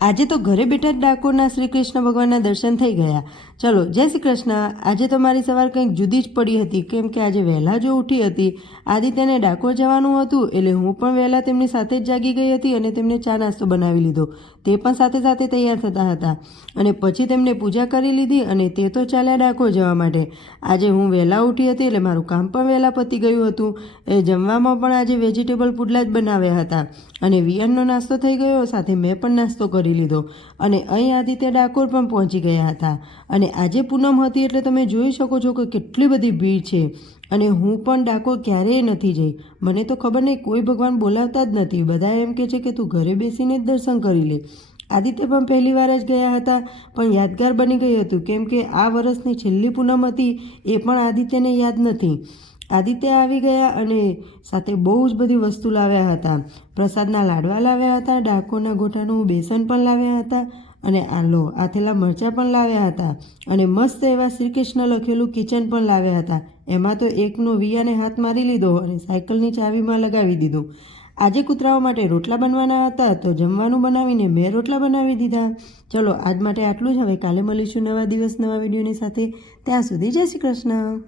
આજે તો ઘરે બેઠા જ ડાકોરના શ્રી કૃષ્ણ ભગવાનના દર્શન થઈ ગયા. ચલો, જય શ્રી કૃષ્ણ. આજે તો મારી સવાર કંઈક જુદી જ પડી હતી, કેમ કે આજે વહેલા જો ઉઠી હતી. આદિત્યને ડાકોર જવાનું હતું એટલે હું પણ વહેલા તેમની સાથે જ જાગી ગઈ હતી અને તેમને ચા નાસ્તો બનાવી લીધો. તે પણ સાથે સાથે તૈયાર થતા હતા અને પછી તેમને પૂજા કરી લીધી અને તે તો ચાલ્યા ડાકોર જવા માટે. આજે હું વહેલા ઉઠી હતી એટલે મારું કામ પણ વહેલા પતી ગયું હતું. એ જમવામાં પણ આજે વેજીટેબલ પુડલા જ બનાવ્યા હતા અને વિયનનો નાસ્તો થઈ ગયો, સાથે મેં પણ નાસ્તો કરી લીધો અને અહીં આદિત્ય ડાકોર પણ પહોંચી ગયા હતા. અને આજે પૂનમ હતી એટલે તમે જોઈ શકો છો કે કેટલી બધી ભીડ છે. અને હું પણ ડાકોર ક્યારેય નથી જઈ. મને તો ખબર નહીં, કોઈ ભગવાન બોલાવતા જ નથી. બધા એમ કહે છે કે તું ઘરે બેસીને જ દર્શન કરી લે. આદિત્ય પણ પહેલી વાર જ ગયા હતા, પણ યાદગાર બની ગયું હતું, કેમ કે આ વર્ષની છેલ્લી પૂનમ હતી એ પણ આદિત્યને યાદ નથી. આદિત્ય આવી ગયા અને સાથે બહુ જ બધી વસ્તુ લાવ્યા હતા. પ્રસાદના લાડવા લાવ્યા હતા, ડાકોરના ગોટાનું બેસન પણ લાવ્યા હતા અને આથેલા મરચાં પણ લાવ્યા હતા અને મસ્ત એવા શ્રી કૃષ્ણ લખેલું કિચન પણ લાવ્યા હતા. એમાં તો એકનો વિયાને હાથ મારી લીધો અને સાયકલની ચાવીમાં લગાવી દીધું. આજે કૂતરાઓ માટે રોટલા બનવાના હતા, તો જમવાનું બનાવીને મેં રોટલા બનાવી દીધા. ચલો, આજ માટે આટલું જ. હવે કાલે મળીશું નવા દિવસ નવા વિડીયોની સાથે. ત્યાં સુધી જય શ્રી કૃષ્ણ.